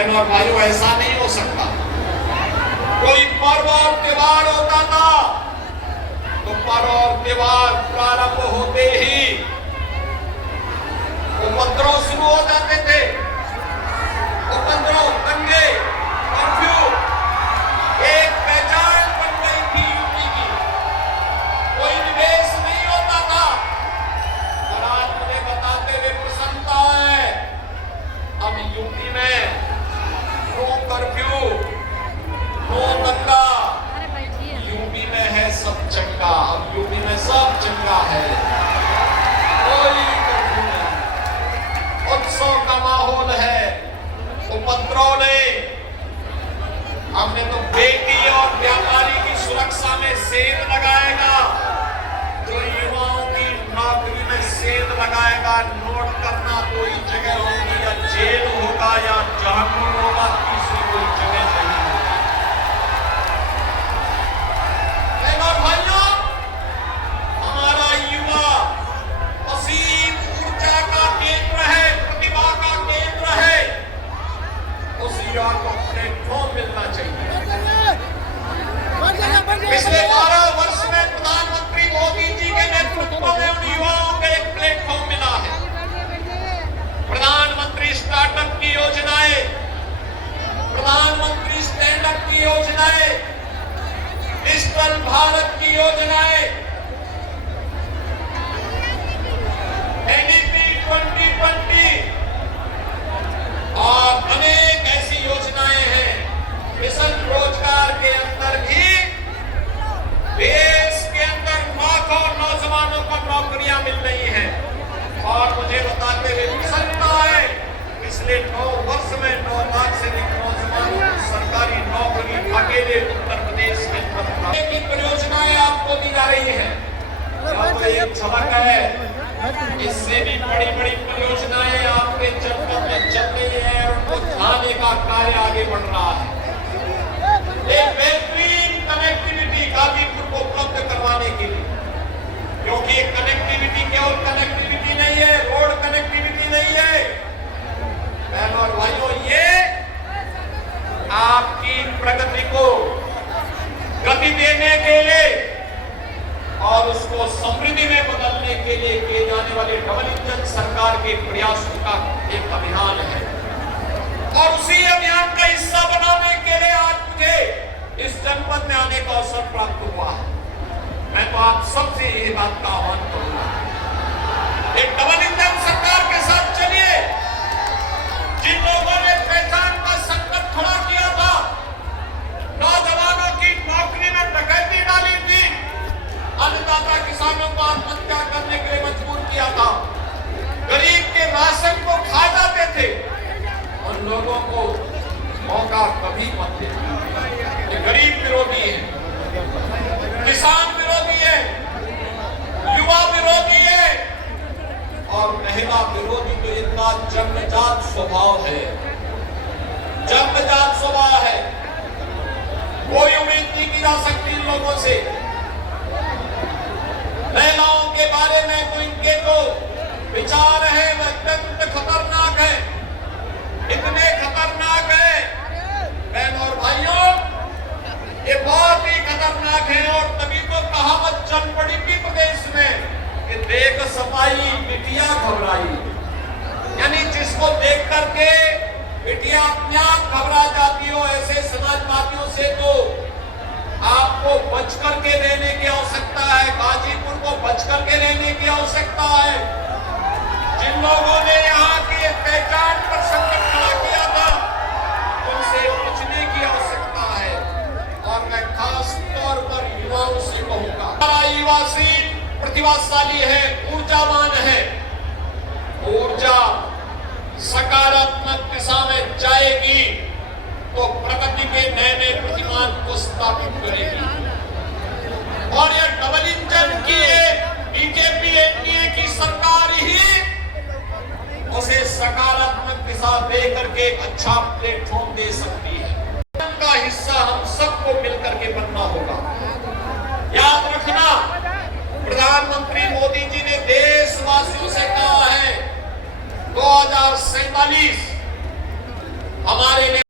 बहनों और भाइयों, ऐसा नहीं हो सकता। कोई पर्व और त्योहार होता था तो पर्व और त्योहार प्रारंभ होते ही उपद्रव शुरू हो जाते थे। उपद्रव, दंगे, कर्फ्यू, एक पहचान बन गई थी यूपी की। कोई निवेश नहीं होता था। और आज मुझे बताते हुए प्रसन्नता है, अब यूपी में नो कर्फ्यू, नो दंगा, यूपी में है सब चंगा। अब यूपी में सब चंगा है, कोई कर्फ्यू नहीं, उत्सव का माहौल है। उपद्रव नहीं। हमने तो बेटी और व्यापारी की सुरक्षा में सेंध लगाएगा, जो युवाओं की नौकरी में सेंध लगाएगा। नोट करना कोई जगह होगी, या जेल होगा या जहन्नुम होगा, तीसरी कोई जगह नहीं होगी। भाइयों, हमारा युवा असीम ऊर्जा का केंद्र है, प्रतिभा का केंद्र है। उस युवा को प्लेटफॉर्म मिलना चाहिए। पिछले 12 वर्ष में प्रधानमंत्री मोदी जी के नेतृत्व में उन युवाओं को एक प्लेटफॉर्म मिला है। प्रधानमंत्री स्टार्टअप की योजनाएं, प्रधानमंत्री स्टैंड अप की योजनाएं, डिजिटल भारत की योजनाएं, एनईपी 2020 और अनेक ऐसी योजनाएं हैं। मिशन रोजगार के अंदर भी देश के अंदर लाखों नौजवानों को नौकरियां मिल रही हैं। और मुझे बताते हुए प्रसन्नता है, पिछले 9 वर्ष में 9 लाख से अधिक नौजवानों को सरकारी नौकरी अकेले उत्तर प्रदेश के अंदर की परियोजनाएं आपको दी जा रही है। तो एक झलक है, इससे भी बड़ी बड़ी परियोजनाएं आपके जनपद में चल रही है और उनको चलाने का कार्य आगे बढ़ रहा है। एक बेहतरीन कनेक्टिविटी गाजीपुर को उपलब्ध करवाने के लिए, क्योंकि कनेक्टिविटी केवल कनेक्टिविटी नहीं है, रोड कनेक्टिविटी नहीं है। बहनों और भाइयों, ये आपकी प्रगति को गति देने के लिए और उसको समृद्धि में बदलने के लिए किए जाने वाले डबल इंजन सरकार के प्रयासों का एक अभियान है। और उसी अभियान का हिस्सा बनाने के लिए आज मुझे इस जनपद में आने का अवसर प्राप्त हुआ है। मैं तो आप सबसे ये बात का आह्वान करूंगा, एक डबल इंजन सरकार के साथ चलिए। जिन लोगों ने पहचान का संकट खड़ा किया था, नौजवानों की नौकरी में डकैती डाली थी, अन्नदाता किसानों को आत्महत्या करने के लिए मजबूर किया था, गरीब के राशन को खा जाते थे, उन लोगों को मौका कभी मत देना। ये गरीब विरोधी है, किसान विरोधी है, युवा विरोधी है और महिला विरोधी। तो इनका जन्मजात स्वभाव है, जन्मजात स्वभाव है। कोई उम्मीद नहीं की जा सकती इन लोगों से। महिलाओं के बारे में तो इनके तो विचार है, वह अत्यंत खतरनाक है, इतने खतरनाक है बहनों और भाइयों, ये बहुत ही खतरनाक है। और तभी तो कहावत चल पड़ी थी प्रदेश में कि देख सफाई बिटिया घबराई, यानी जिसको देख करके बिटिया अपने आप घबरा जाती हो, ऐसे समाजवादियों से तो आपको बच करके रहने की आवश्यकता है। गाजीपुर को बच करके रहने की आवश्यकता है। जिन लोगों ने यहाँ की पहचान पर संकट खड़ा किया था, उनसे बचने की आवश्यकता है। और मैं खास तौर पर युवाओं से कहूंगा, हमारा युवा प्रतिभाशाली है, ऊर्जावान है। ऊर्जा सकारात्मक दिशा में जाएगी तो प्रगति के नए नए प्रतिमान को स्थापित करेगी। और यह डबल इंजन की बीजेपी एनडीए की सरकार ही उसे सकारात्मक दिशा दे करके अच्छा प्लेटफॉर्म दे सकती है। का हिस्सा हम सबको मिलकर के बनना होगा। याद रखना, प्रधानमंत्री मोदी जी ने देशवासियों से कहा है 2047